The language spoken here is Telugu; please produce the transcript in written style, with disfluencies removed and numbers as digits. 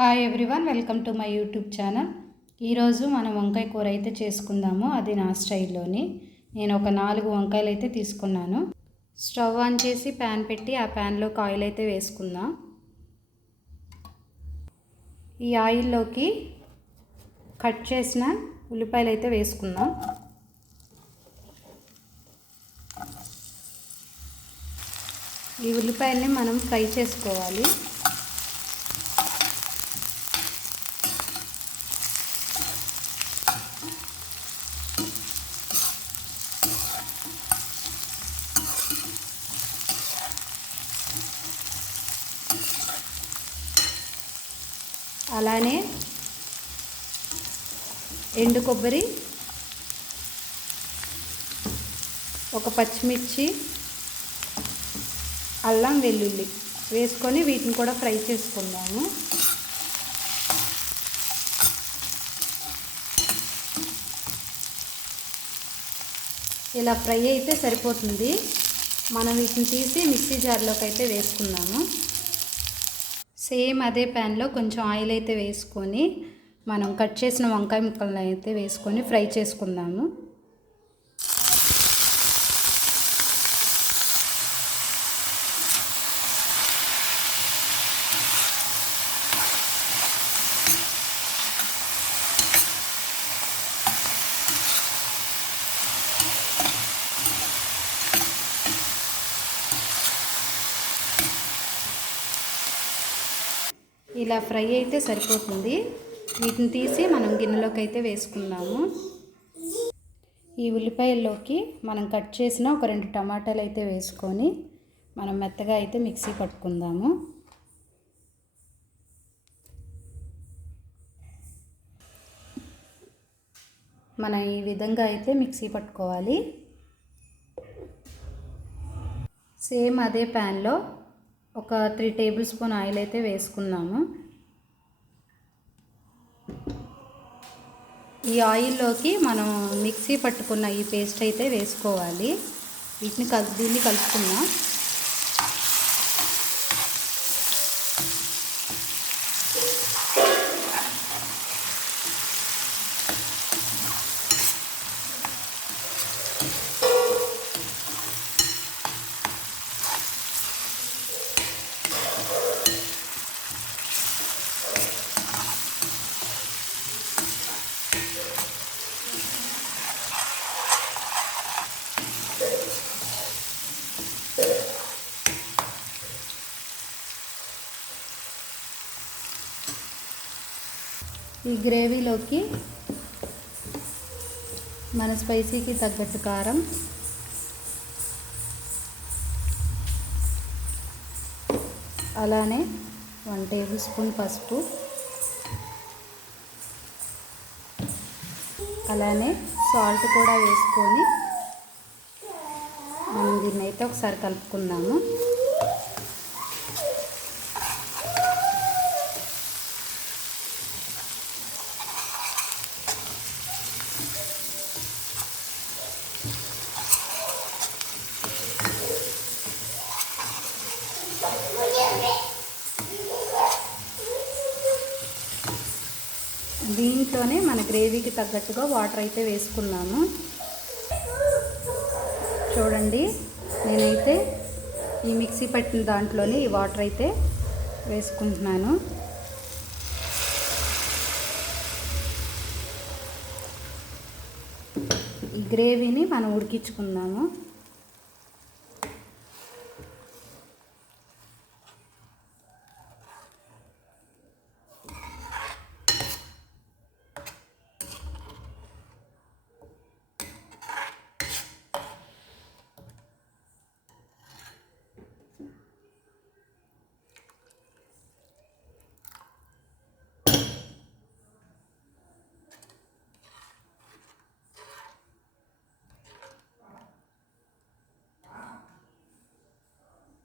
Hi everyone, welcome to my YouTube channel. ఈరోజు మనం వంకాయ కూర అయితే చేసుకుందాము. అది నా స్టైల్లోని నేను ఒక 4 వంకాయలు అయితే తీసుకున్నాను. స్టవ్ ఆన్ చేసి ప్యాన్ పెట్టి ఆ ప్యాన్లోకి ఆయిల్ అయితే వేసుకుందాం. ఈ ఆయిల్లోకి కట్ చేసిన ఉల్లిపాయలు అయితే వేసుకుందాం. ఈ ఉల్లిపాయల్ని మనం ఫ్రై చేసుకోవాలి. అలానే ఎండు కొబ్బరి, ఒక పచ్చిమిర్చి, అల్లం వెల్లుల్లి వేసుకొని వీటిని కూడా ఫ్రై చేసుకుందాము. ఇలా ఫ్రై అయితే సరిపోతుంది. మనం వీటిని తీసి మిక్సీ జార్లోకి అయితే వేసుకుందాము. సేమ్ అదే ప్యాన్లో కొంచెం ఆయిల్ అయితే వేసుకొని మనం కట్ చేసిన వంకాయ ముక్కలను అయితే వేసుకొని ఫ్రై చేసుకుందాము. ఇలా ఫ్రై అయితే సరిపోతుంది. వీటిని తీసి మనం గిన్నెలోకి అయితే వేసుకుందాము. ఈ ఉల్లిపాయల్లోకి మనం కట్ చేసిన ఒక 2 టమాటాలు అయితే వేసుకొని మనం మెత్తగా అయితే మిక్సీ పట్టుకుందాము. మనం ఈ విధంగా అయితే మిక్సీ పట్టుకోవాలి. సేమ్ అదే ప్యాన్లో ఒక 3 టేబుల్ స్పూన్ ఆయిల్ అయితే వేసుకున్నాము. ఈ ఆయిల్లోకి మనం మిక్సీ పట్టుకున్న ఈ పేస్ట్ అయితే వేసుకోవాలి. దీన్ని కలుపుకుందాం. ఈ గ్రేవీలోకి మన స్పైసీకి తగ్గట్టు కారం, అలానే 1 టేబుల్ స్పూన్ పసుపు, అలానే సాల్ట్ కూడా వేసుకొని మనం దీన్ని అయితే ఒకసారి కలుపుకుందాము. దీంట్లోనే మన గ్రేవీకి తగ్గట్టుగా వాటర్ అయితే వేసుకున్నాము. చూడండి, నేనైతే ఈ మిక్సీ పట్టిన దాంట్లోనే ఈ వాటర్ అయితే వేసుకుంటున్నాను. ఈ గ్రేవీని మనం ఉడికించుకుందాము.